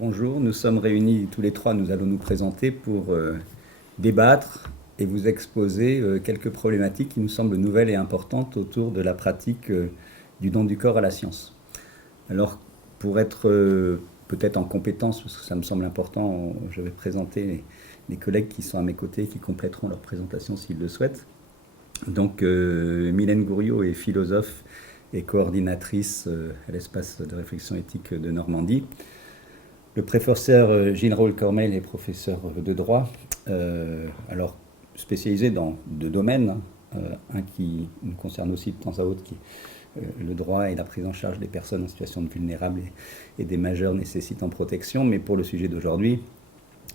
Bonjour, nous sommes réunis tous les trois, nous allons nous présenter pour débattre et vous exposer quelques problématiques qui nous semblent nouvelles et importantes autour de la pratique du don du corps à la science. Alors, pour être peut-être en compétence, parce que ça me semble important, je vais présenter les collègues qui sont à mes côtés, qui compléteront leur présentation s'ils le souhaitent. Donc, Mylène Gouriot est philosophe et coordinatrice à l'espace de réflexion éthique de Normandie. Le professeur Gilles Raoul-Cormel est professeur de droit, alors spécialisé dans deux domaines, un qui nous concerne aussi de temps à autre, qui est le droit et la prise en charge des personnes en situation de vulnérable et des majeurs nécessitant protection, mais pour le sujet d'aujourd'hui,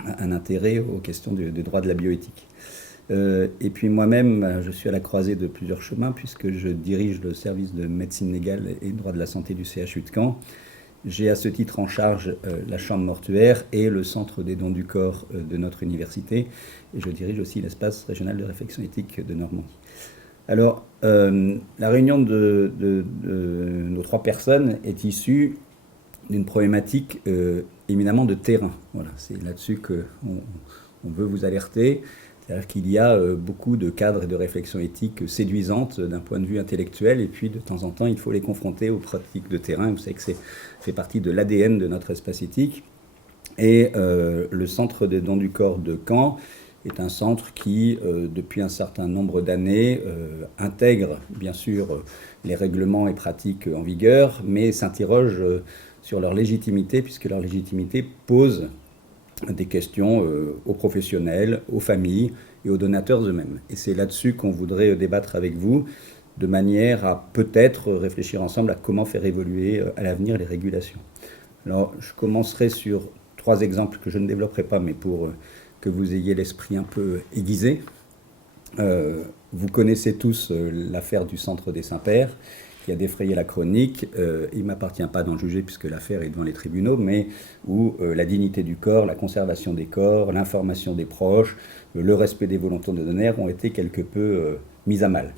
un intérêt aux questions du droit de la bioéthique. Et puis moi-même, je suis à la croisée de plusieurs chemins, puisque je dirige le service de médecine légale et droit de la santé du CHU de Caen. J'ai à ce titre en charge la chambre mortuaire et le centre des dons du corps de notre université. Et je dirige aussi l'espace régional de réflexion éthique de Normandie. Alors, la réunion de nos trois personnes est issue d'une problématique éminemment de terrain. Voilà, c'est là-dessus qu'on veut vous alerter. C'est-à-dire qu'il y a beaucoup de cadres et de réflexions éthiques séduisantes d'un point de vue intellectuel, et puis de temps en temps, il faut les confronter aux pratiques de terrain. Vous savez que ça fait partie de l'ADN de notre espace éthique. Et le centre des dons du corps de Caen est un centre qui, depuis un certain nombre d'années, intègre bien sûr les règlements et pratiques en vigueur, mais s'interroge sur leur légitimité, puisque leur légitimité pose des questions aux professionnels, aux familles et aux donateurs eux-mêmes. Et c'est là-dessus qu'on voudrait débattre avec vous, de manière à peut-être réfléchir ensemble à comment faire évoluer à l'avenir les régulations. Alors, je commencerai sur 3 exemples que je ne développerai pas, mais pour que vous ayez l'esprit un peu aiguisé. Vous connaissez tous l'affaire du Centre des Saints-Pères, qui a défrayé la chronique. Il ne m'appartient pas d'en juger puisque l'affaire est devant les tribunaux, mais où la dignité du corps, la conservation des corps, l'information des proches, le respect des volontés de donneurs ont été quelque peu mis à mal.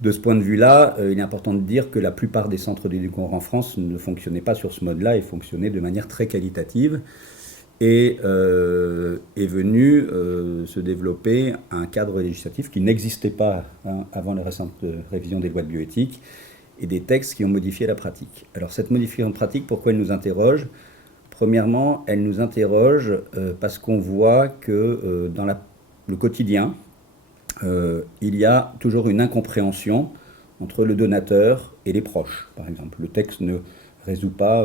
De ce point de vue-là, il est important de dire que la plupart des centres de don en France ne fonctionnaient pas sur ce mode-là et fonctionnaient de manière très qualitative. Et est venu se développer un cadre législatif qui n'existait pas avant les récentes révisions des lois de bioéthique et des textes qui ont modifié la pratique. Alors cette modification de pratique, pourquoi elle nous interroge ? Premièrement, elle nous interroge parce qu'on voit que dans le quotidien, il y a toujours une incompréhension entre le donateur et les proches, par exemple. Le texte ne résout pas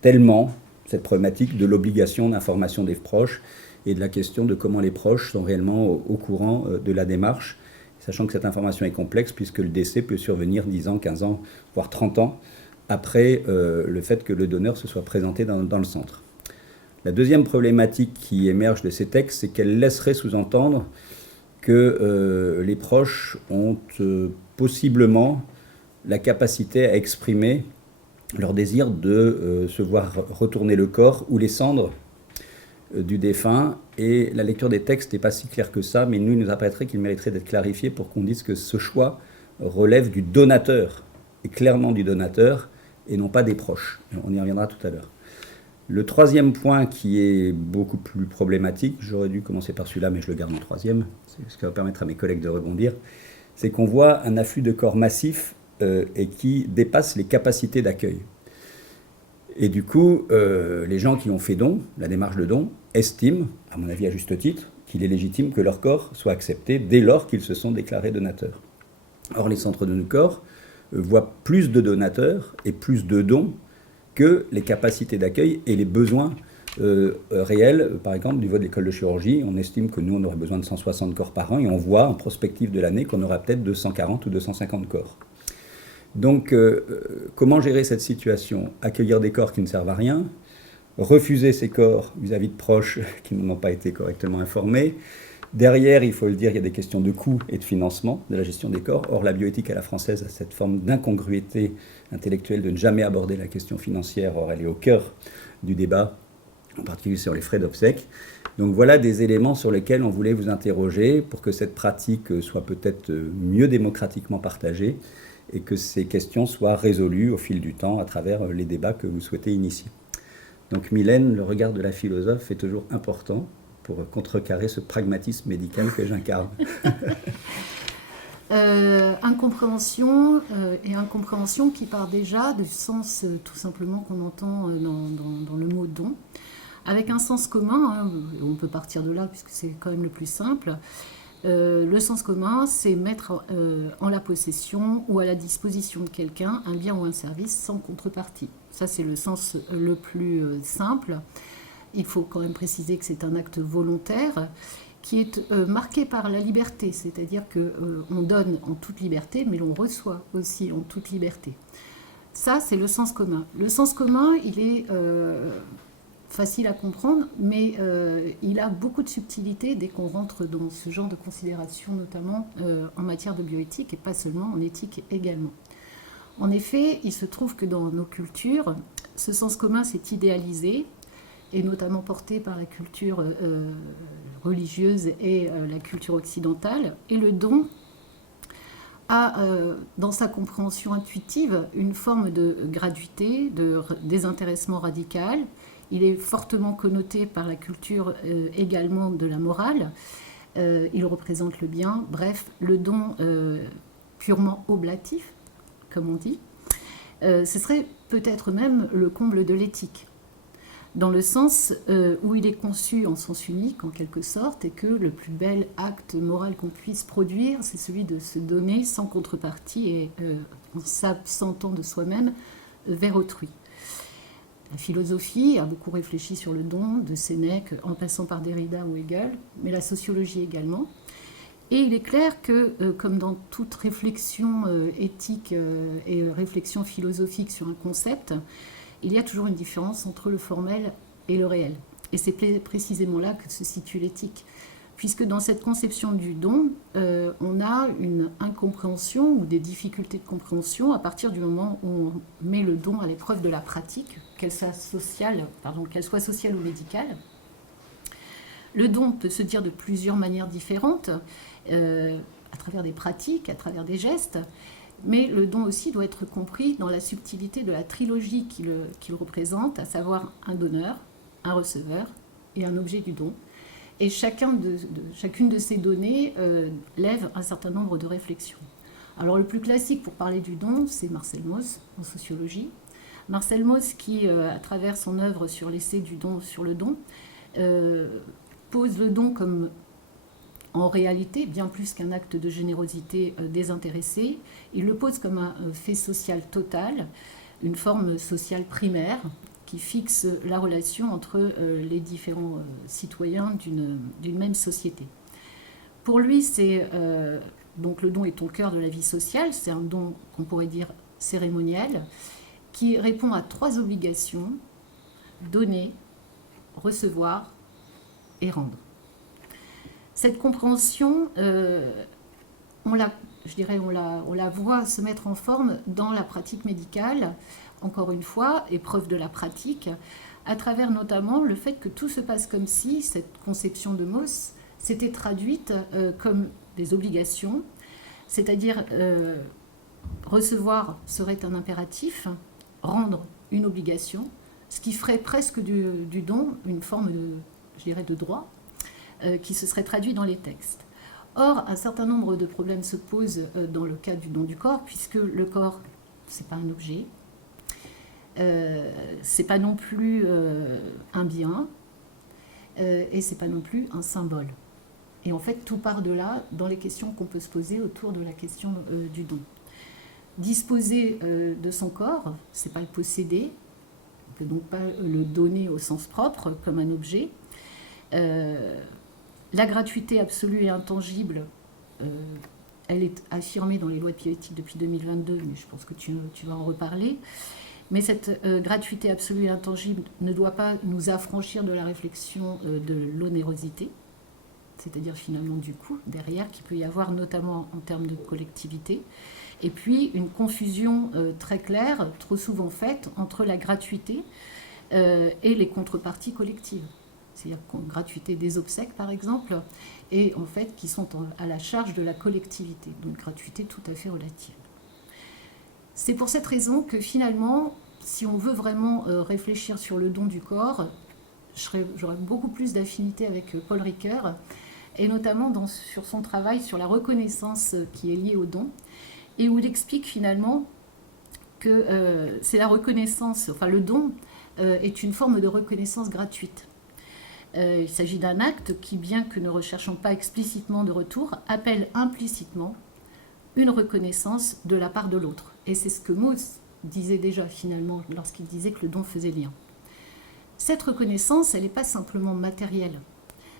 tellement cette problématique de l'obligation d'information des proches et de la question de comment les proches sont réellement au courant de la démarche, sachant que cette information est complexe puisque le décès peut survenir 10 ans, 15 ans, voire 30 ans après le fait que le donneur se soit présenté dans le centre. La deuxième problématique qui émerge de ces textes, c'est qu'elle laisserait sous-entendre que les proches ont possiblement la capacité à exprimer leur désir de se voir retourner le corps ou les cendres du défunt. Et la lecture des textes n'est pas si claire que ça, mais il nous apparaîtrait qu'il mériterait d'être clarifié pour qu'on dise que ce choix relève du donateur, et clairement du donateur, et non pas des proches. On y reviendra tout à l'heure. Le troisième point qui est beaucoup plus problématique, j'aurais dû commencer par celui-là, mais je le garde en troisième, c'est ce qui va permettre à mes collègues de rebondir, c'est qu'on voit un afflux de corps massif et qui dépasse les capacités d'accueil. Et du coup, les gens qui ont fait don, la démarche de don, estiment, à mon avis à juste titre, qu'il est légitime que leur corps soit accepté dès lors qu'ils se sont déclarés donateurs. Or, les centres de corps voient plus de donateurs et plus de dons que les capacités d'accueil et les besoins réels. Par exemple, du niveau de l'école de chirurgie, on estime que nous, on aurait besoin de 160 corps par an, et on voit en prospective de l'année qu'on aura peut-être 240 ou 250 corps. Donc, comment gérer cette situation ? Accueillir des corps qui ne servent à rien, refuser ces corps vis-à-vis de proches qui n'ont pas été correctement informés. Derrière, il faut le dire, il y a des questions de coût et de financement de la gestion des corps. Or, la bioéthique à la française a cette forme d'incongruité intellectuelle de ne jamais aborder la question financière. Or, elle est au cœur du débat, en particulier sur les frais d'obsèques. Donc voilà des éléments sur lesquels on voulait vous interroger pour que cette pratique soit peut-être mieux démocratiquement partagée et que ces questions soient résolues au fil du temps à travers les débats que vous souhaitez initier. Donc Mylène, le regard de la philosophe est toujours important pour contrecarrer ce pragmatisme médical que j'incarne. Incompréhension et incompréhension qui part déjà du sens tout simplement qu'on entend dans le mot don, avec un sens commun, hein, on peut partir de là puisque c'est quand même le plus simple. Le sens commun, c'est mettre en la possession ou à la disposition de quelqu'un un bien ou un service sans contrepartie. Ça, c'est le sens le plus simple. Il faut quand même préciser que c'est un acte volontaire qui est marqué par la liberté, c'est-à-dire qu'on donne en toute liberté, mais l'on reçoit aussi en toute liberté. Ça, c'est le sens commun. Le sens commun, il est facile à comprendre, mais il a beaucoup de subtilité dès qu'on rentre dans ce genre de considération, notamment en matière de bioéthique et pas seulement en éthique également. En effet, il se trouve que dans nos cultures, ce sens commun s'est idéalisé, et notamment porté par la culture religieuse et la culture occidentale. Et le don a, dans sa compréhension intuitive, une forme de gratuité, de désintéressement radical. Il est fortement connoté par la culture également de la morale. Il représente le bien. Bref, le don purement oblatif, comme on dit, ce serait peut-être même le comble de l'éthique, dans le sens où il est conçu en sens unique, en quelque sorte, et que le plus bel acte moral qu'on puisse produire, c'est celui de se donner sans contrepartie et en s'absentant de soi-même vers autrui. La philosophie a beaucoup réfléchi sur le don, de Sénèque, en passant par Derrida ou Hegel, mais la sociologie également. Et il est clair que, comme dans toute réflexion éthique et réflexion philosophique sur un concept, il y a toujours une différence entre le formel et le réel. Et c'est précisément là que se situe l'éthique. Puisque dans cette conception du don, on a une incompréhension ou des difficultés de compréhension à partir du moment où on met le don à l'épreuve de la pratique, qu'elle soit sociale ou médicale. Le don peut se dire de plusieurs manières différentes, à travers des pratiques, à travers des gestes. Mais le don aussi doit être compris dans la subtilité de la trilogie qu'il représente, à savoir un donneur, un receveur et un objet du don. Et chacune de ces données lève un certain nombre de réflexions. Alors le plus classique pour parler du don, c'est Marcel Mauss en sociologie. Marcel Mauss qui, à travers son œuvre sur l'essai du don sur le don, pose le don comme en réalité, bien plus qu'un acte de générosité désintéressée, il le pose comme un fait social total, une forme sociale primaire qui fixe la relation entre les différents citoyens d'une même société. Pour lui, donc le don est au cœur de la vie sociale, c'est un don qu'on pourrait dire cérémoniel, qui répond à 3 obligations: donner, recevoir et rendre. Cette compréhension, on la voit se mettre en forme dans la pratique médicale, encore une fois, épreuve de la pratique, à travers notamment le fait que tout se passe comme si cette conception de Mauss s'était traduite comme des obligations, c'est-à-dire recevoir serait un impératif, rendre une obligation, ce qui ferait presque du don une forme de droit, qui se serait traduit dans les textes. Or, un certain nombre de problèmes se posent dans le cas du don du corps, puisque le corps, ce n'est pas un objet, ce n'est pas non plus un bien, et ce n'est pas non plus un symbole. Et en fait, tout part de là dans les questions qu'on peut se poser autour de la question du don. Disposer de son corps, ce n'est pas le posséder, on ne peut donc pas le donner au sens propre comme un objet. La gratuité absolue et intangible, elle est affirmée dans les lois de bioéthique depuis 2022, mais je pense que tu vas en reparler. Mais cette gratuité absolue et intangible ne doit pas nous affranchir de la réflexion de l'onérosité, c'est-à-dire finalement du coût derrière qu'il peut y avoir, notamment en termes de collectivité. Et puis une confusion très claire, trop souvent faite, entre la gratuité et les contreparties collectives. C'est-à-dire gratuité des obsèques, par exemple, et en fait qui sont à la charge de la collectivité, donc gratuité tout à fait relative. C'est pour cette raison que finalement, si on veut vraiment réfléchir sur le don du corps, j'aurais beaucoup plus d'affinité avec Paul Ricoeur, et notamment sur son travail sur la reconnaissance qui est liée au don, et où il explique finalement que c'est la reconnaissance, enfin le don est une forme de reconnaissance gratuite. Il s'agit d'un acte qui, bien que ne recherchant pas explicitement de retour, appelle implicitement une reconnaissance de la part de l'autre. Et c'est ce que Mauss disait déjà finalement lorsqu'il disait que le don faisait lien. Cette reconnaissance, elle n'est pas simplement matérielle.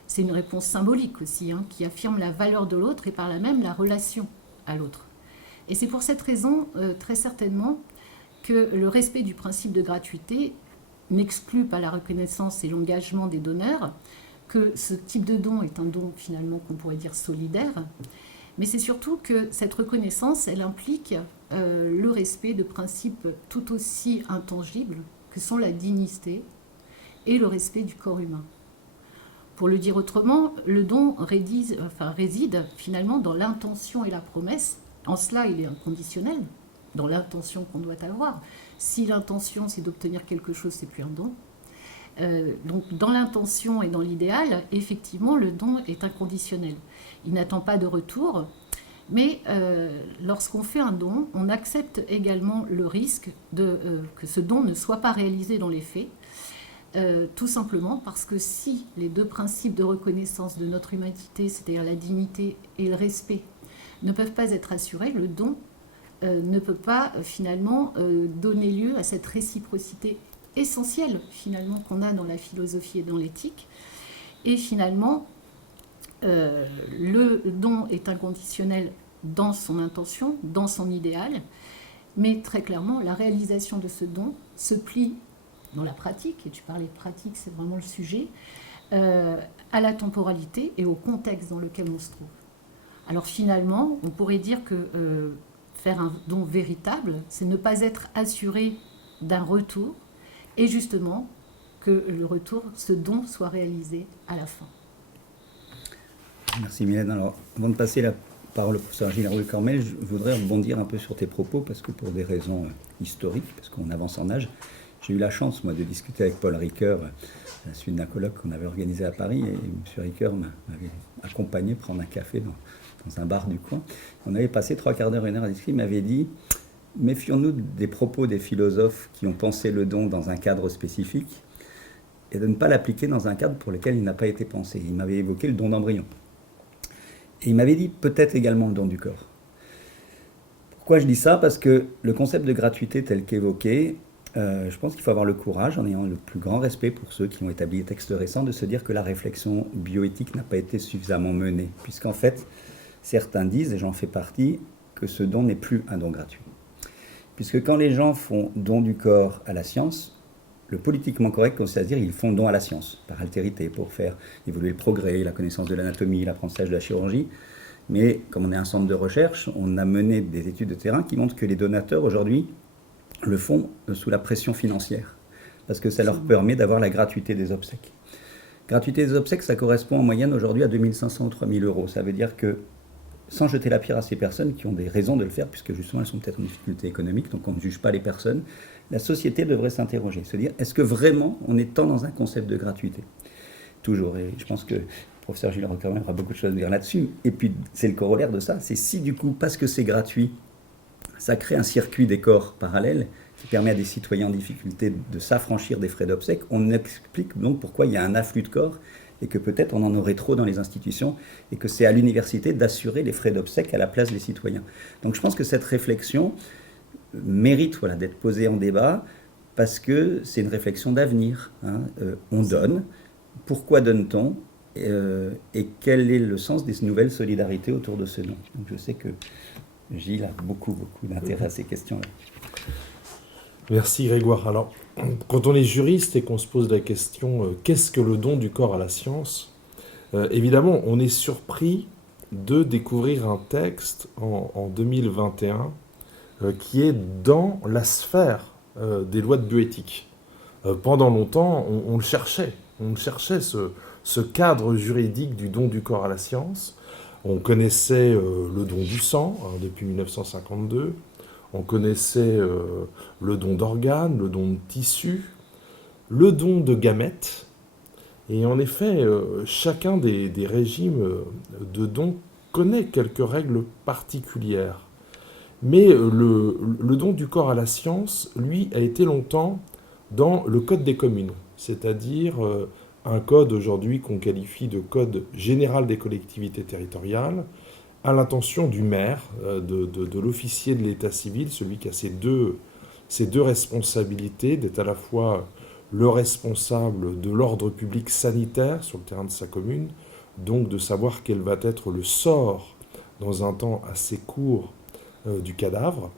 C'est une réponse symbolique aussi, qui affirme la valeur de l'autre et par là même la relation à l'autre. Et c'est pour cette raison, très certainement, que le respect du principe de gratuité n'exclut pas la reconnaissance et l'engagement des donneurs, que ce type de don est un don finalement qu'on pourrait dire solidaire, mais c'est surtout que cette reconnaissance, elle implique le respect de principes tout aussi intangibles que sont la dignité et le respect du corps humain. Pour le dire autrement, le don réside finalement dans l'intention et la promesse. En cela, il est inconditionnel, dans l'intention qu'on doit avoir. Si l'intention, c'est d'obtenir quelque chose, c'est plus un don. Donc, dans l'intention et dans l'idéal, effectivement, le don est inconditionnel. Il n'attend pas de retour, mais lorsqu'on fait un don, on accepte également le risque que ce don ne soit pas réalisé dans les faits, tout simplement parce que si les deux principes de reconnaissance de notre humanité, c'est-à-dire la dignité et le respect, ne peuvent pas être assurés, le don ne peut pas finalement donner lieu à cette réciprocité essentielle finalement qu'on a dans la philosophie et dans l'éthique. Et finalement, le don est inconditionnel dans son intention, dans son idéal, mais très clairement, la réalisation de ce don se plie dans la pratique, et tu parlais de pratique, c'est vraiment le sujet, à la temporalité et au contexte dans lequel on se trouve. Alors finalement, on pourrait dire que faire un don véritable, c'est ne pas être assuré d'un retour, et justement que le retour, ce don, soit réalisé à la fin. Merci Mylène. Alors, avant de passer la parole au professeur Gilles Leroy-Cormel, je voudrais rebondir un peu sur tes propos, parce que pour des raisons historiques, parce qu'on avance en âge, j'ai eu la chance, moi, de discuter avec Paul Ricoeur à la suite d'un colloque qu'on avait organisé à Paris, et M. Ricoeur m'avait accompagné prendre un café dans un bar du coin. On avait passé 3 quarts d'heure, 1 heure à discuter. Il m'avait dit, méfions-nous des propos des philosophes qui ont pensé le don dans un cadre spécifique et de ne pas l'appliquer dans un cadre pour lequel il n'a pas été pensé. Il m'avait évoqué le don d'embryon. Et il m'avait dit peut-être également le don du corps. Pourquoi je dis ça ? Parce que le concept de gratuité tel qu'évoqué, je pense qu'il faut avoir le courage, en ayant le plus grand respect pour ceux qui ont établi les textes récents, de se dire que la réflexion bioéthique n'a pas été suffisamment menée. Puisqu'en fait, certains disent, et j'en fais partie, que ce don n'est plus un don gratuit. Puisque quand les gens font don du corps à la science, le politiquement correct consiste à dire ils font don à la science, par altérité, pour faire évoluer le progrès, la connaissance de l'anatomie, l'apprentissage de la chirurgie. Mais comme on est un centre de recherche, on a mené des études de terrain qui montrent que les donateurs aujourd'hui le font sous la pression financière, parce que ça leur permet d'avoir la gratuité des obsèques. Gratuité des obsèques, ça correspond en moyenne aujourd'hui à 2500 ou 3000 euros. Ça veut dire que, sans jeter la pierre à ces personnes qui ont des raisons de le faire, puisque justement elles sont peut-être en difficulté économique, donc on ne juge pas les personnes, la société devrait s'interroger, se dire, est-ce que vraiment on est tant dans un concept de gratuité ? Toujours, et je pense que le professeur Gilles Leroy-Cormel aura beaucoup de choses à dire là-dessus, et puis c'est le corollaire de ça, c'est si du coup, parce que c'est gratuit, ça crée un circuit des corps parallèle qui permet à des citoyens en difficulté de s'affranchir des frais d'obsèques, on explique donc pourquoi il y a un afflux de corps et que peut-être on en aurait trop dans les institutions et que c'est à l'université d'assurer les frais d'obsèques à la place des citoyens. Donc je pense que cette réflexion mérite d'être posée en débat parce que c'est une réflexion d'avenir. On donne, pourquoi donne-t-on et quel est le sens des nouvelles solidarités autour de ce don. Donc je sais que Gilles a beaucoup d'intérêt à ces questions-là. Merci Grégoire. Alors, quand on est juriste et qu'on se pose la question qu'est-ce que le don du corps à la science, évidemment, on est surpris de découvrir un texte en 2021 qui est dans la sphère des lois de bioéthique. Pendant longtemps, on le cherchait. On cherchait ce cadre juridique du don du corps à la science. On connaissait le don du sang depuis 1952. On connaissait le don d'organes, le don de tissus, le don de gamètes. Et en effet, chacun des régimes de dons connaît quelques règles particulières. Mais le don du corps à la science, lui, a été longtemps dans le Code des communes, c'est-à-dire un code aujourd'hui qu'on qualifie de Code général des collectivités territoriales, à l'intention du maire, de l'officier de l'état civil, celui qui a ces deux responsabilités, d'être à la fois le responsable de l'ordre public sanitaire sur le terrain de sa commune, donc de savoir quel va être le sort dans un temps assez court du cadavre,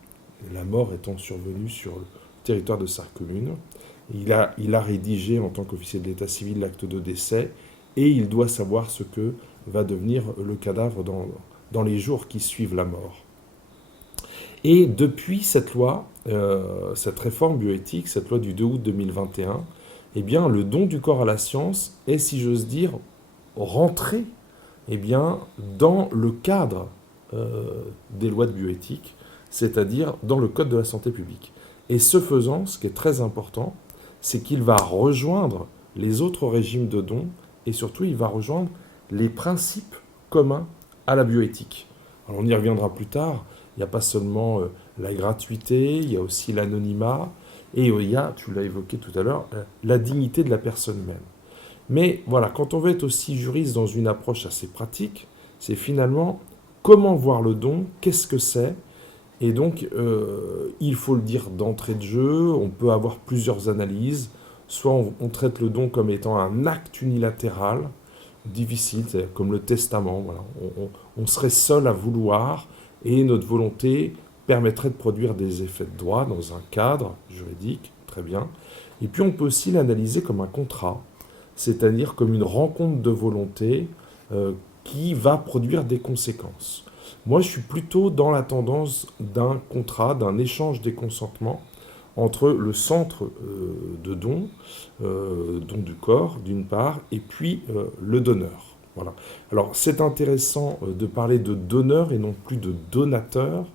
la mort étant survenue sur le territoire de sa commune. Il a rédigé en tant qu'officier de l'état civil l'acte de décès et il doit savoir ce que va devenir le cadavre dans les jours qui suivent la mort. Et depuis cette loi, cette réforme bioéthique, cette loi du 2 août 2021, eh bien, le don du corps à la science est, si j'ose dire, rentré dans le cadre des lois de bioéthique, c'est-à-dire dans le Code de la santé publique. Et ce faisant, ce qui est très important, c'est qu'il va rejoindre les autres régimes de dons et surtout, il va rejoindre les principes communs à la bioéthique. Alors, on y reviendra plus tard. Il n'y a pas seulement la gratuité, il y a aussi l'anonymat, et il y a, tu l'as évoqué tout à l'heure, la dignité de la personne même. Mais voilà, quand on veut être aussi juriste dans une approche assez pratique, c'est finalement comment voir le don, qu'est-ce que c'est, et donc il faut le dire d'entrée de jeu, on peut avoir plusieurs analyses, soit on traite le don comme étant un acte unilatéral, difficile, c'est comme le testament, voilà. On serait seul à vouloir, et notre volonté permettrait de produire des effets de droit dans un cadre juridique, très bien. Et puis on peut aussi l'analyser comme un contrat, c'est-à-dire comme une rencontre de volonté qui va produire des conséquences. Moi, je suis plutôt dans la tendance d'un contrat, d'un échange des consentements entre le centre de don, don du corps d'une part, et puis le donneur. Voilà. Alors, c'est intéressant de parler de donneur et non plus de donateur,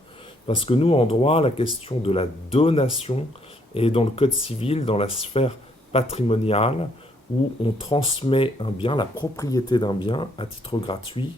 parce que nous, en droit, la question de la donation est dans le Code civil, dans la sphère patrimoniale, où on transmet un bien, la propriété d'un bien, à titre gratuit,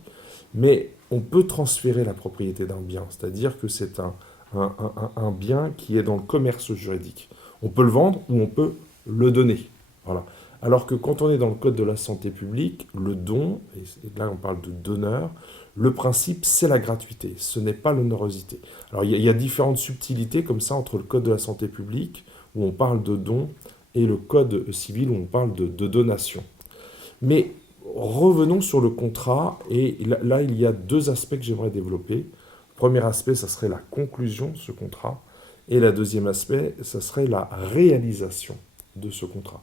mais on peut transférer la propriété d'un bien, c'est-à-dire que c'est un bien qui est dans le commerce juridique. On peut le vendre ou on peut le donner. Voilà. Alors que quand on est dans le Code de la santé publique, le don, et là on parle de donneur, le principe c'est la gratuité, ce n'est pas l'onorosité. Alors il y a différentes subtilités comme ça entre le Code de la santé publique, où on parle de don, et le Code civil, où on parle de donation. Mais revenons sur le contrat, et là il y a deux aspects que j'aimerais développer. Le premier aspect, ça serait la conclusion de ce contrat, et le deuxième aspect, ça serait la réalisation de ce contrat.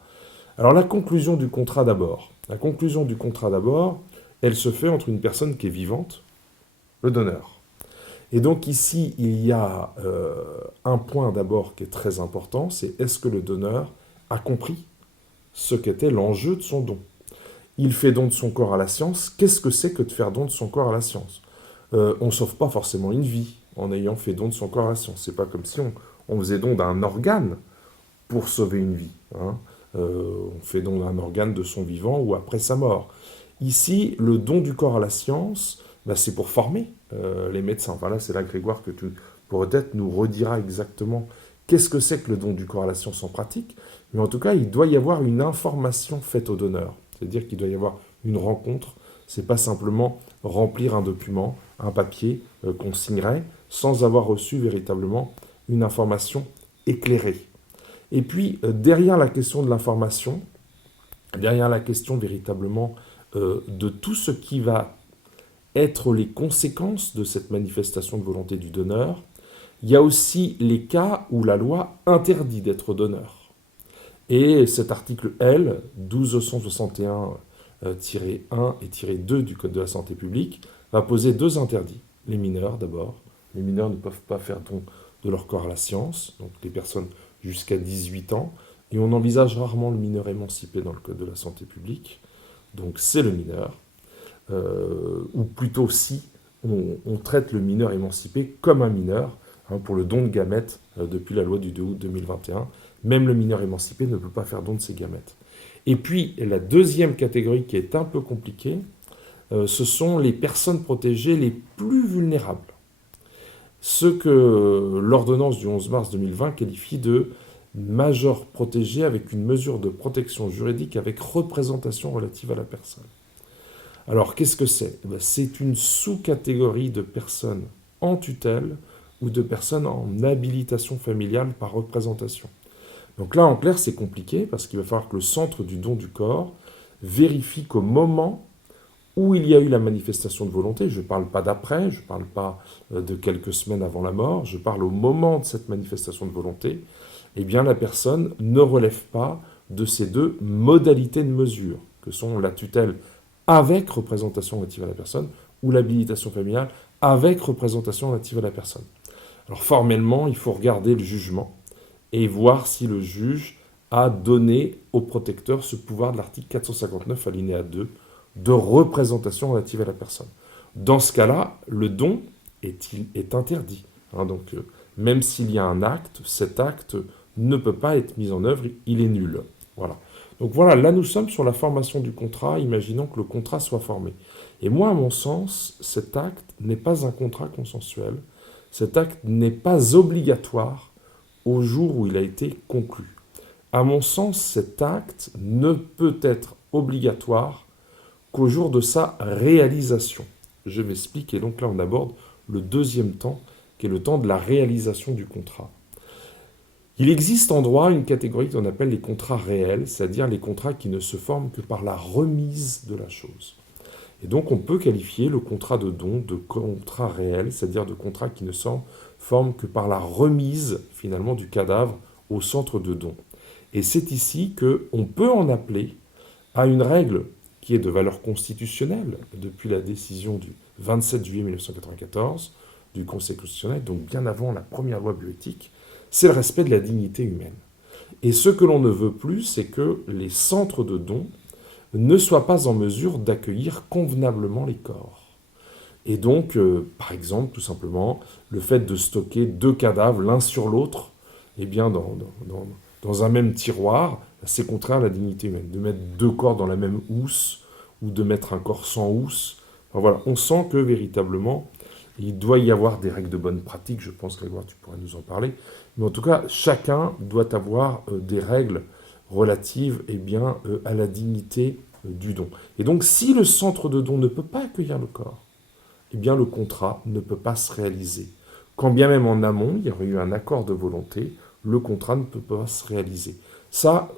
Alors la conclusion du contrat d'abord. La conclusion du contrat d'abord, elle se fait entre une personne qui est vivante, le donneur. Et donc ici, il y a un point d'abord qui est très important, c'est est-ce que le donneur a compris ce qu'était l'enjeu de son don. Il fait don de son corps à la science. Qu'est-ce que c'est que de faire don de son corps à la science ? On ne sauve pas forcément une vie en ayant fait don de son corps à la science. C'est pas comme si on faisait don d'un organe pour sauver une vie. Hein. On fait don d'un organe de son vivant ou après sa mort. Ici, le don du corps à la science, c'est pour former les médecins. Enfin là, c'est là, Grégoire, que tu peut-être nous rediras exactement qu'est-ce que c'est que le don du corps à la science en pratique. Mais en tout cas, il doit y avoir une information faite au donneur. C'est-à-dire qu'il doit y avoir une rencontre. C'est pas simplement remplir un document, un papier qu'on signerait sans avoir reçu véritablement une information éclairée. Et puis, derrière la question de l'information, derrière la question véritablement de tout ce qui va être les conséquences de cette manifestation de volonté du donneur, il y a aussi les cas où la loi interdit d'être donneur. Et cet article L, 1261-1 et 2 du Code de la santé publique, va poser deux interdits. Les mineurs, d'abord. Les mineurs ne peuvent pas faire don de leur corps à la science, donc les personnes jusqu'à 18 ans, et on envisage rarement le mineur émancipé dans le Code de la santé publique, donc c'est le mineur, ou plutôt si on traite le mineur émancipé comme un mineur. pour le don de gamètes depuis la loi du 2 août 2021. Même le mineur émancipé ne peut pas faire don de ses gamètes. Et puis, la deuxième catégorie qui est un peu compliquée, ce sont les personnes protégées les plus vulnérables. Ce que l'ordonnance du 11 mars 2020 qualifie de majeur protégé avec une mesure de protection juridique avec représentation relative à la personne. Alors, qu'est-ce que c'est ? C'est une sous-catégorie de personnes en tutelle ou de personnes en habilitation familiale par représentation. Donc là, en clair, c'est compliqué parce qu'il va falloir que le centre du don du corps vérifie qu'au moment où il y a eu la manifestation de volonté, je ne parle pas d'après, je ne parle pas de quelques semaines avant la mort, je parle au moment de cette manifestation de volonté, eh bien la personne ne relève pas de ces deux modalités de mesure, que sont la tutelle avec représentation relative à la personne ou l'habilitation familiale avec représentation relative à la personne. Alors formellement, il faut regarder le jugement et voir si le juge a donné au protecteur ce pouvoir de l'article 459 alinéa 2 de représentation relative à la personne. Dans ce cas-là, le don est interdit. Donc, même s'il y a un acte, cet acte ne peut pas être mis en œuvre, il est nul. Voilà. Donc voilà, là nous sommes sur la formation du contrat, imaginons que le contrat soit formé. Et moi, à mon sens, cet acte n'est pas un contrat consensuel, cet acte n'est pas obligatoire au jour où il a été conclu. À mon sens, cet acte ne peut être obligatoire qu'au jour de sa réalisation. Je m'explique, et donc là on aborde le deuxième temps, qui est le temps de la réalisation du contrat. Il existe en droit une catégorie qu'on appelle les contrats réels, c'est-à-dire les contrats qui ne se forment que par la remise de la chose. Et donc on peut qualifier le contrat de don de contrat réel, c'est-à-dire de contrat qui ne se forme que par la remise finalement du cadavre au centre de don. Et c'est ici qu'on peut en appeler à une règle qui est de valeur constitutionnelle depuis la décision du 27 juillet 1994 du Conseil constitutionnel, donc bien avant la première loi bioéthique, c'est le respect de la dignité humaine. Et ce que l'on ne veut plus, c'est que les centres de dons ne soient pas en mesure d'accueillir convenablement les corps. Et donc, par exemple, tout simplement, le fait de stocker deux cadavres l'un sur l'autre, eh bien, dans un même tiroir, c'est contraire à la dignité humaine. De mettre deux corps dans la même housse, ou de mettre un corps sans housse. Enfin, voilà, on sent que véritablement, il doit y avoir des règles de bonne pratique, je pense, Grégoire, tu pourrais nous en parler. Mais en tout cas, chacun doit avoir des règles relatives à la dignité du don. Et donc, si le centre de don ne peut pas accueillir le corps, eh bien, le contrat ne peut pas se réaliser. Quand bien même en amont, il y aurait eu un accord de volonté, le contrat ne peut pas se réaliser. Ça,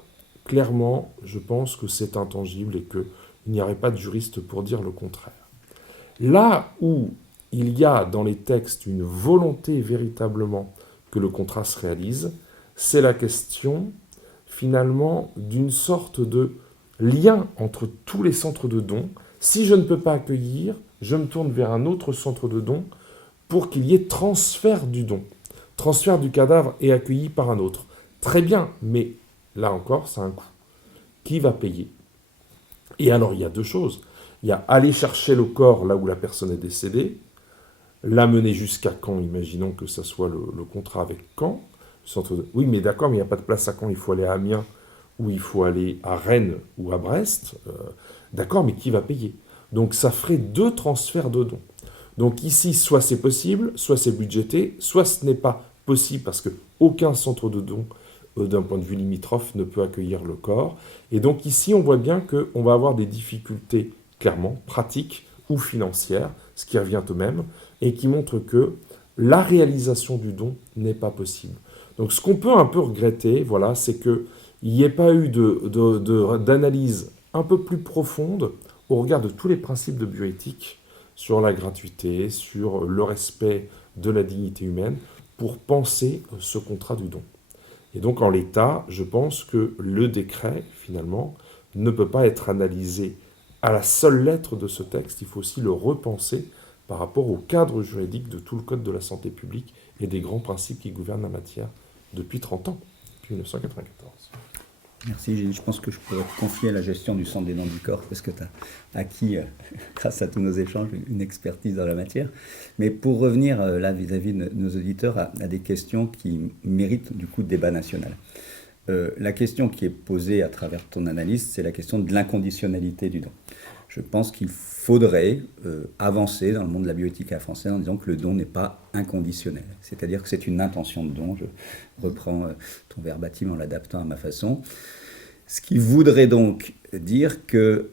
clairement, je pense que c'est intangible et qu'il n'y aurait pas de juriste pour dire le contraire. Là où il y a dans les textes une volonté véritablement que le contrat se réalise, c'est la question finalement d'une sorte de lien entre tous les centres de dons. Si je ne peux pas accueillir, je me tourne vers un autre centre de dons pour qu'il y ait transfert du don. Transfert du cadavre et accueilli par un autre. Très bien, mais là encore, ça a un coût. Qui va payer ? Et alors, il y a deux choses. Il y a aller chercher le corps là où la personne est décédée, l'amener jusqu'à Caen, imaginons que ça soit le contrat avec Caen. Oui, mais d'accord, mais il n'y a pas de place à Caen, il faut aller à Amiens, ou il faut aller à Rennes ou à Brest. D'accord, mais qui va payer ? Donc ça ferait deux transferts de dons. Donc ici, soit c'est possible, soit c'est budgété, soit ce n'est pas possible parce qu'aucun centre de dons, d'un point de vue limitrophe, ne peut accueillir le corps. Et donc ici, on voit bien qu'on va avoir des difficultés clairement pratiques ou financières, ce qui revient au même, et qui montre que la réalisation du don n'est pas possible. Donc ce qu'on peut un peu regretter, voilà, c'est qu'il n'y ait pas eu d'analyse un peu plus profonde au regard de tous les principes de bioéthique sur la gratuité, sur le respect de la dignité humaine, pour penser ce contrat du don. Et donc en l'état, je pense que le décret, finalement, ne peut pas être analysé à la seule lettre de ce texte, il faut aussi le repenser par rapport au cadre juridique de tout le Code de la santé publique et des grands principes qui gouvernent la matière depuis 30 ans, depuis 1994. Merci Gilles. Je pense que je pourrais te confier la gestion du centre des dents du corps parce que tu as acquis, grâce à tous nos échanges, une expertise dans la matière. Mais pour revenir là vis-à-vis de nos auditeurs à des questions qui méritent du coup débat national. La question qui est posée à travers ton analyse, c'est la question de l'inconditionnalité du don. Je pense qu'il faudrait avancer dans le monde de la bioéthique française en disant que le don n'est pas inconditionnel. C'est-à-dire que c'est une intention de don. Je reprends ton verbatim en l'adaptant à ma façon. Ce qui voudrait donc dire que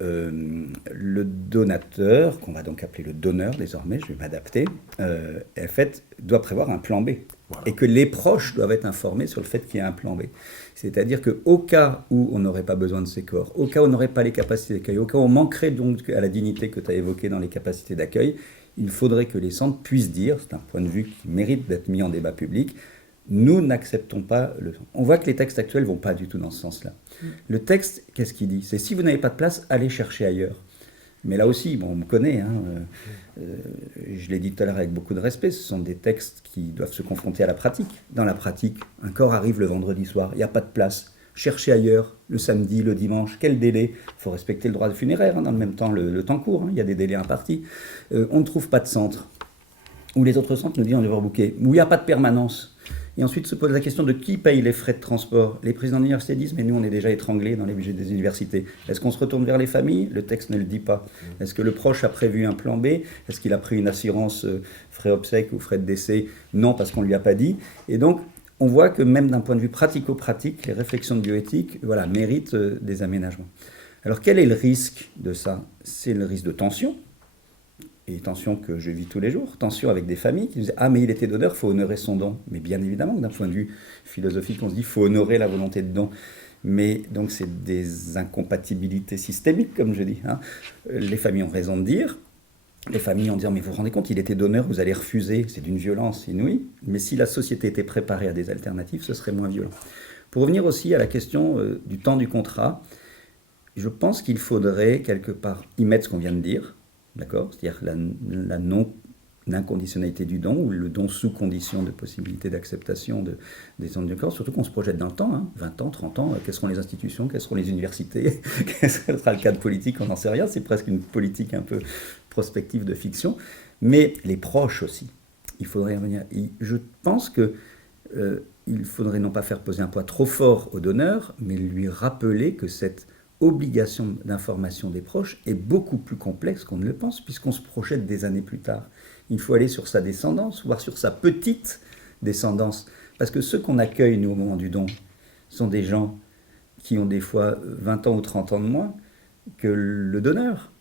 le donateur, qu'on va donc appeler le donneur désormais, je vais m'adapter, en fait, doit prévoir un plan B. Voilà. Et que les proches doivent être informés sur le fait qu'il y a un plan B. C'est-à-dire qu'au cas où on n'aurait pas besoin de ces corps, au cas où on n'aurait pas les capacités d'accueil, au cas où on manquerait donc à la dignité que tu as évoquée dans les capacités d'accueil, il faudrait que les centres puissent dire, c'est un point de vue qui mérite d'être mis en débat public, nous n'acceptons pas le don. On voit que les textes actuels ne vont pas du tout dans ce sens-là. Le texte, qu'est-ce qu'il dit ? C'est si vous n'avez pas de place, allez chercher ailleurs. Mais là aussi, bon, on me connaît, je l'ai dit tout à l'heure avec beaucoup de respect, ce sont des textes qui doivent se confronter à la pratique. Dans la pratique, un corps arrive le vendredi soir, il n'y a pas de place, cherchez ailleurs, le samedi, le dimanche, quel délai ? Il faut respecter le droit de funéraire, dans le même temps, le temps court, il y a des délais impartis. On ne trouve pas de centre. Ou les autres centres nous disent on est overbooké, où il n'y a pas de permanence. Et ensuite se pose la question de qui paye les frais de transport. Les présidents d'université disent, mais nous on est déjà étranglés dans les budgets des universités. Est-ce qu'on se retourne vers les familles ? Le texte ne le dit pas. Est-ce que le proche a prévu un plan B ? Est-ce qu'il a pris une assurance frais obsèques ou frais de décès ? Non, parce qu'on ne lui a pas dit. Et donc, on voit que même d'un point de vue pratico-pratique, les réflexions de bioéthique méritent des aménagements. Alors quel est le risque de ça ? C'est le risque de tension. Et tension que je vis tous les jours, tension avec des familles qui disent « Ah, mais il était donneur, il faut honorer son don ». Mais bien évidemment, d'un point de vue philosophique, on se dit « Il faut honorer la volonté de don ». Mais donc, c'est des incompatibilités systémiques, comme je dis. Les familles ont raison de dire. Les familles ont dit « Mais vous vous rendez compte, il était donneur, vous allez refuser ». C'est d'une violence inouïe. Mais si la société était préparée à des alternatives, ce serait moins violent. Pour revenir aussi à la question du temps du contrat, je pense qu'il faudrait quelque part y mettre ce qu'on vient de dire. D'accord ? C'est-à-dire la non-inconditionnalité du don, ou le don sous condition de possibilité d'acceptation des centres du corps, surtout qu'on se projette dans le temps, 20 ans, 30 ans, quelles seront les institutions, quelles seront les universités, quel sera le cadre politique, on n'en sait rien, c'est presque une politique un peu prospective de fiction, mais les proches aussi, il faudrait revenir. Je pense qu'il faudrait non pas faire peser un poids trop fort au donneur, mais lui rappeler que cette obligation d'information des proches est beaucoup plus complexe qu'on ne le pense, puisqu'on se projette des années plus tard. Il faut aller sur sa descendance, voire sur sa petite descendance. Parce que ceux qu'on accueille, nous, au moment du don, sont des gens qui ont des fois 20 ans ou 30 ans de moins que le donneur,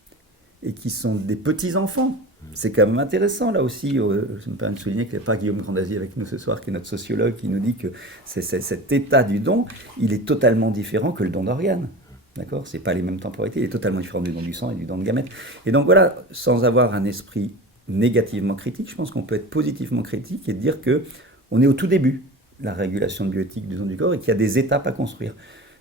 et qui sont des petits-enfants. C'est quand même intéressant, là aussi. Je me permets de souligner qu'il n'y a pas Guillaume Grandazzi avec nous ce soir, qui est notre sociologue, qui nous dit que cet état du don, il est totalement différent que le don d'organes. D'accord ? Ce n'est pas les mêmes temporalités, il est totalement différent du don du sang et du don de gamètes. Et donc voilà, sans avoir un esprit négativement critique, je pense qu'on peut être positivement critique et dire qu'on est au tout début de la régulation de bioéthique du don du corps et qu'il y a des étapes à construire.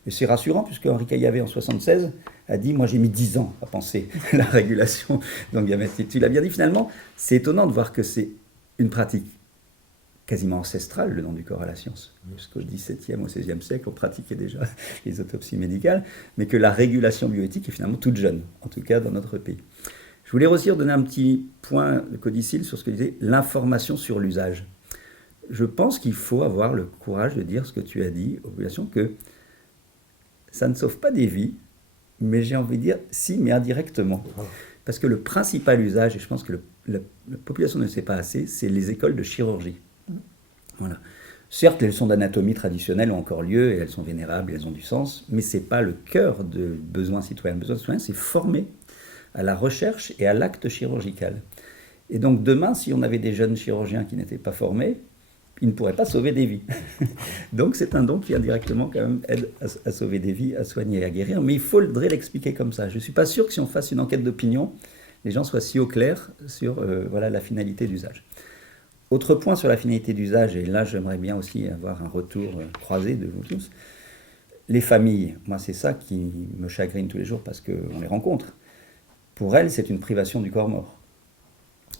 Et c'est rassurant puisque Henri Caillavet en 1976 a dit « Moi j'ai mis 10 ans à penser la régulation donc gamètes ». Et tu l'as bien dit finalement, c'est étonnant de voir que c'est une pratique quasiment ancestrale, le don du corps à la science. Jusqu'au XVIIe, au XVIe siècle, on pratiquait déjà les autopsies médicales, mais que la régulation bioéthique est finalement toute jeune, en tout cas dans notre pays. Je voulais aussi redonner un petit point de codicile sur ce que disait l'information sur l'usage. Je pense qu'il faut avoir le courage de dire ce que tu as dit aux populations, que ça ne sauve pas des vies, mais j'ai envie de dire si, mais indirectement. Parce que le principal usage, et je pense que la population ne sait pas assez, c'est les écoles de chirurgie. Voilà. Certes, les leçons d'anatomie traditionnelles ont encore lieu et elles sont vénérables, elles ont du sens, mais ce n'est pas le cœur de besoin citoyen. Le besoin citoyen, c'est former à la recherche et à l'acte chirurgical. Et donc demain, si on avait des jeunes chirurgiens qui n'étaient pas formés, ils ne pourraient pas sauver des vies. Donc c'est un don qui indirectement quand même aide à sauver des vies, à soigner et à guérir, mais il faudrait l'expliquer comme ça. Je ne suis pas sûr que si on fasse une enquête d'opinion, les gens soient si au clair sur la finalité d'usage. Autre point sur la finalité d'usage, et là j'aimerais bien aussi avoir un retour croisé de vous tous, les familles, moi c'est ça qui me chagrine tous les jours parce qu'on les rencontre. Pour elles, c'est une privation du corps mort.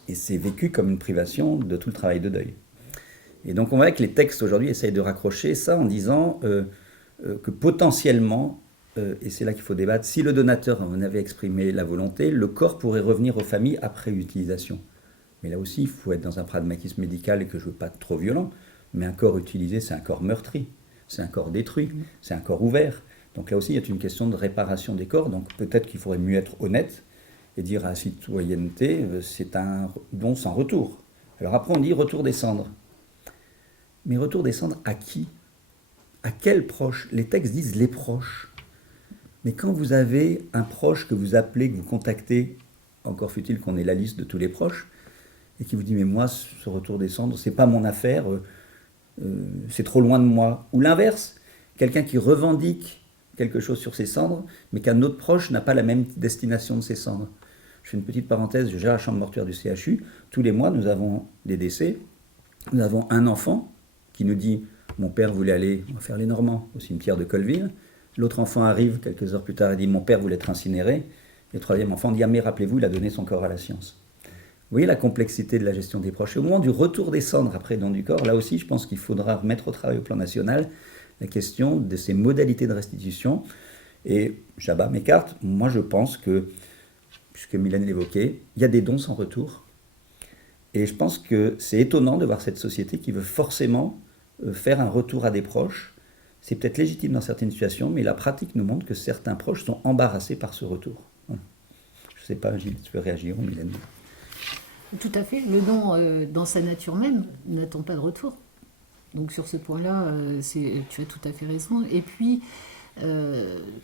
Et c'est vécu comme une privation de tout le travail de deuil. Et donc on voit que les textes aujourd'hui essayent de raccrocher ça en disant que potentiellement, et c'est là qu'il faut débattre, si le donateur en avait exprimé la volonté, le corps pourrait revenir aux familles après utilisation. Mais là aussi, il faut être dans un pragmatisme médical et que je ne veux pas être trop violent, mais un corps utilisé, c'est un corps meurtri, c'est un corps détruit, c'est un corps ouvert. Donc là aussi, il y a une question de réparation des corps, donc peut-être qu'il faudrait mieux être honnête et dire à la citoyenneté, c'est un don sans retour. Alors après, on dit retour des cendres. Mais retour des cendres à qui? À quels proches? Les textes disent les proches. Mais quand vous avez un proche que vous appelez, que vous contactez, encore fut-il qu'on ait la liste de tous les proches, et qui vous dit, mais moi, ce retour des cendres, c'est pas mon affaire, c'est trop loin de moi. Ou l'inverse, quelqu'un qui revendique quelque chose sur ses cendres, mais qu'un autre proche n'a pas la même destination de ses cendres. Je fais une petite parenthèse, je gère la chambre mortuaire du CHU. Tous les mois, nous avons des décès. Nous avons un enfant qui nous dit « Mon père voulait aller, on va faire les Normands, au cimetière de Colleville ». L'autre enfant arrive quelques heures plus tard et dit « Mon père voulait être incinéré ». Et le troisième enfant dit « Ah mais rappelez-vous, il a donné son corps à la science ». Vous voyez la complexité de la gestion des proches. Et au moment du retour des cendres après don du corps, là aussi, je pense qu'il faudra remettre au travail au plan national la question de ces modalités de restitution. Et j'abats mes cartes. Moi, je pense que, puisque Mylène l'évoquait, il y a des dons sans retour. Et je pense que c'est étonnant de voir cette société qui veut forcément faire un retour à des proches. C'est peut-être légitime dans certaines situations, mais la pratique nous montre que certains proches sont embarrassés par ce retour. Je ne sais pas, Gilles, tu peux réagir ou Mylène? Tout à fait. Le don, dans sa nature même, n'attend pas de retour. Donc sur ce point-là, tu as tout à fait raison. Et puis,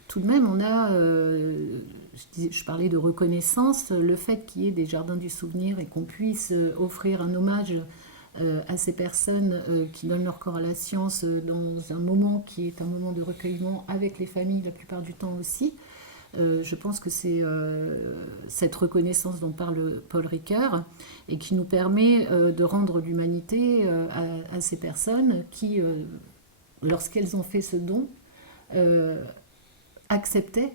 tout de même, on a, je parlais de reconnaissance, le fait qu'il y ait des jardins du souvenir et qu'on puisse offrir un hommage à ces personnes qui donnent leur corps à la science dans un moment qui est un moment de recueillement avec les familles la plupart du temps aussi. Je pense que c'est cette reconnaissance dont parle Paul Ricoeur et qui nous permet de rendre l'humanité à ces personnes qui, lorsqu'elles ont fait ce don, acceptaient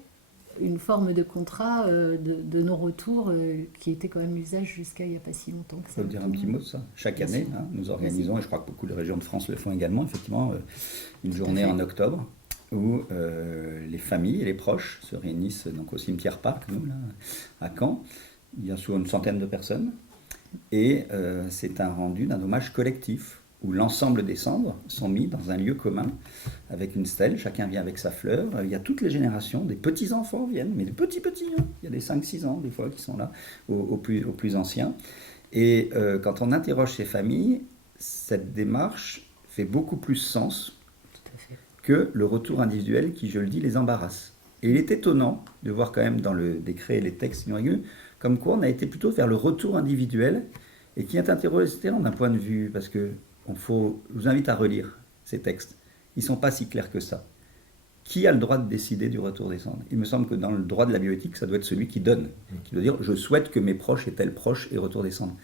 une forme de contrat de non-retour qui était quand même l'usage jusqu'à il n'y a pas si longtemps que ça. Je peux dire un petit mot de ça. Chaque année, nous organisons, et je crois que beaucoup de régions de France le font également, effectivement, une journée en octobre où les familles et les proches se réunissent donc, au cimetière Parc, nous, là, à Caen. Il y a souvent une centaine de personnes. Et c'est un rendu d'un hommage collectif où l'ensemble des cendres sont mis dans un lieu commun avec une stèle. Chacun vient avec sa fleur. Il y a toutes les générations. Des petits-enfants viennent, mais des petits. Hein. Il y a des 5-6 ans, des fois, qui sont là, aux plus anciens. Et quand on interroge ces familles, cette démarche fait beaucoup plus sens que le retour individuel qui, je le dis, les embarrasse. Et il est étonnant de voir quand même dans le décret et les textes comme quoi on a été plutôt vers le retour individuel et qui est interrogé d'un point de vue, parce que je vous invite à relire ces textes. Ils ne sont pas si clairs que ça. Qui a le droit de décider du retour des cendres? Il me semble que dans le droit de la bioéthique, ça doit être celui qui donne, qui doit dire « je souhaite que mes proches et tel proche aient retour des cendres ».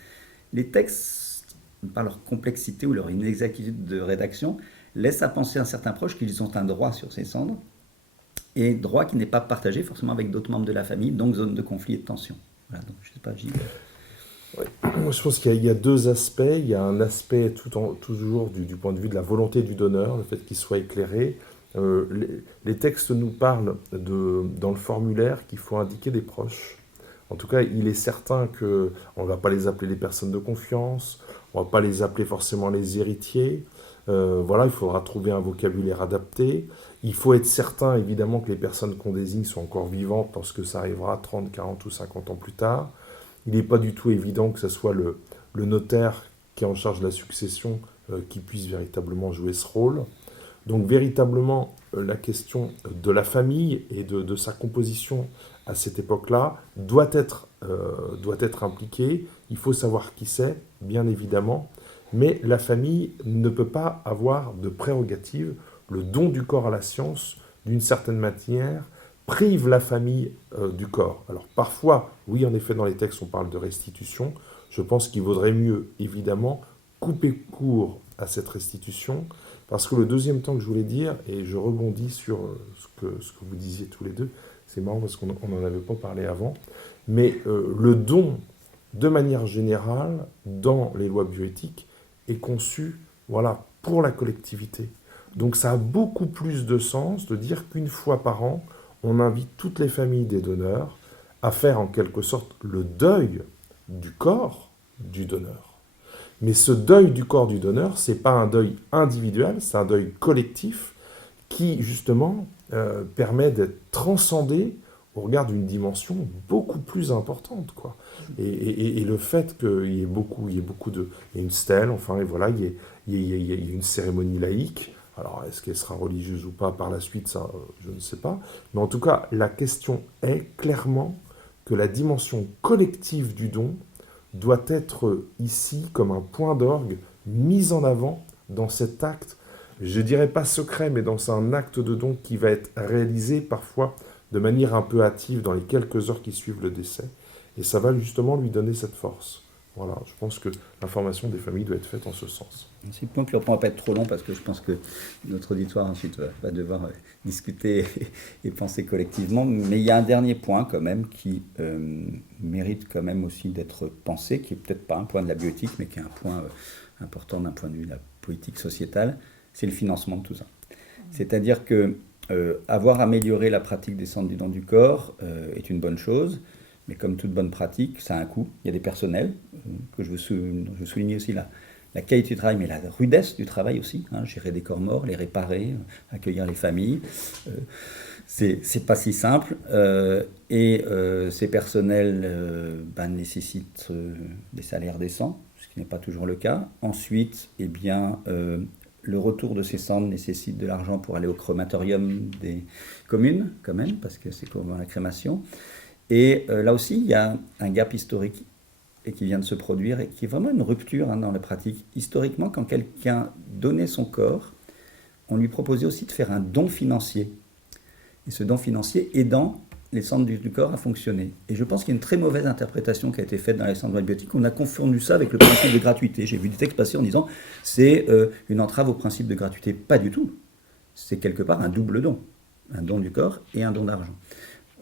Les textes, par leur complexité ou leur inexactitude de rédaction, laissent à penser à certains proches qu'ils ont un droit sur ces cendres, et droit qui n'est pas partagé forcément avec d'autres membres de la famille, donc zone de conflit et de tension. Voilà, donc je ne sais pas, Gilles. Oui. Moi, je pense qu'il y a deux aspects. Il y a un aspect toujours du point de vue de la volonté du donneur, le fait qu'il soit éclairé. Les textes nous parlent dans le formulaire qu'il faut indiquer des proches. En tout cas, il est certain qu'on ne va pas les appeler les personnes de confiance, on ne va pas les appeler forcément les héritiers. Voilà, il faudra trouver un vocabulaire adapté. Il faut être certain, évidemment, que les personnes qu'on désigne sont encore vivantes lorsque ça arrivera 30, 40 ou 50 ans plus tard. Il n'est pas du tout évident que ce soit le notaire qui est en charge de la succession qui puisse véritablement jouer ce rôle. Donc, véritablement, la question de la famille et de sa composition à cette époque-là doit être impliquée. Il faut savoir qui c'est, bien évidemment. Mais la famille ne peut pas avoir de prérogative. Le don du corps à la science, d'une certaine manière, prive la famille du corps. Alors parfois, oui, en effet, dans les textes, on parle de restitution. Je pense qu'il vaudrait mieux, évidemment, couper court à cette restitution, parce que le deuxième temps que je voulais dire, et je rebondis sur ce que vous disiez tous les deux, c'est marrant parce qu'on n'en avait pas parlé avant, mais le don, de manière générale, dans les lois bioéthiques, est conçu pour la collectivité. Donc ça a beaucoup plus de sens de dire qu'une fois par an, on invite toutes les familles des donneurs à faire en quelque sorte le deuil du corps du donneur. Mais ce deuil du corps du donneur, ce n'est pas un deuil individuel, c'est un deuil collectif qui justement permet d'être transcendé au regard d'une dimension beaucoup plus importante, quoi. Et le fait qu'il y ait beaucoup de... Il y a une stèle, enfin, et voilà, il y a une cérémonie laïque. Alors, est-ce qu'elle sera religieuse ou pas par la suite, ça, je ne sais pas. Mais en tout cas, la question est clairement que la dimension collective du don doit être ici comme un point d'orgue mis en avant dans cet acte, je dirais pas secret, mais dans un acte de don qui va être réalisé parfois de manière un peu hâtive dans les quelques heures qui suivent le décès. Et ça va justement lui donner cette force. Voilà, je pense que l'information des familles doit être faite en ce sens. Merci. Donc, le reprend va pas être trop long parce que je pense que notre auditoire ensuite va devoir discuter et penser collectivement. Mais il y a un dernier point quand même qui mérite quand même aussi d'être pensé, qui est peut-être pas un point de la bioéthique, mais qui est un point important d'un point de vue de la politique sociétale, c'est le financement de tout ça. C'est-à-dire que avoir amélioré la pratique des centres du don du corps est une bonne chose. Mais comme toute bonne pratique, ça a un coût. Il y a des personnels, que je veux souligner aussi la qualité du travail, mais la rudesse du travail aussi. Gérer des corps morts, les réparer, accueillir les familles. C'est pas si simple. Ces personnels nécessitent des salaires décents, ce qui n'est pas toujours le cas. Ensuite, le retour de ces centres nécessite de l'argent pour aller au crématorium des communes, quand même, parce que c'est comme la crémation. Et là aussi, il y a un gap historique et qui vient de se produire et qui est vraiment une rupture dans la pratique. Historiquement, quand quelqu'un donnait son corps, on lui proposait aussi de faire un don financier. Et ce don financier aidant les centres du corps à fonctionner. Et je pense qu'il y a une très mauvaise interprétation qui a été faite dans les centres bioéthiques. On a confondu ça avec le principe de gratuité. J'ai vu des textes passer en disant c'est une entrave au principe de gratuité. Pas du tout. C'est quelque part un double don. Un don du corps et un don d'argent.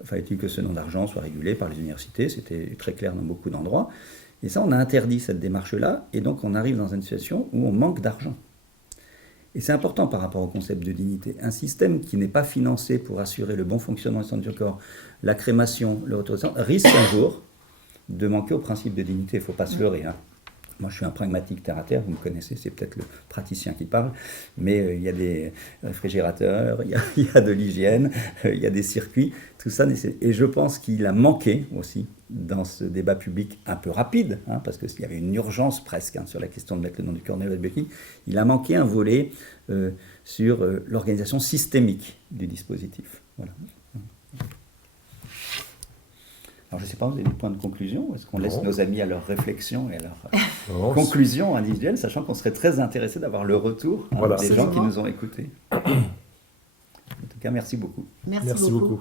Fallait-il que ce don d'argent soit régulé par les universités, c'était très clair dans beaucoup d'endroits. Et ça, on a interdit cette démarche-là, et donc on arrive dans une situation où on manque d'argent. Et c'est important par rapport au concept de dignité. Un système qui n'est pas financé pour assurer le bon fonctionnement du centre du corps, la crémation, le retour au centre, risque un jour de manquer au principe de dignité. Il ne faut pas se leurrer. Moi, je suis un pragmatique terre-à-terre, vous me connaissez, c'est peut-être le praticien qui parle, mais il y a des réfrigérateurs, il y a de l'hygiène, il y a des circuits, tout ça. Et je pense qu'il a manqué aussi, dans ce débat public un peu rapide, parce qu'il y avait une urgence presque sur la question de mettre le nom du corps bioéthique, il a manqué un volet sur l'organisation systémique du dispositif. Voilà. Alors, je ne sais pas, vous avez des points de conclusion? Est-ce qu'on laisse nos amis à leurs réflexions et à leurs conclusions individuelles, sachant qu'on serait très intéressé d'avoir le retour des gens qui nous ont écoutés. En tout cas, merci beaucoup. Merci beaucoup.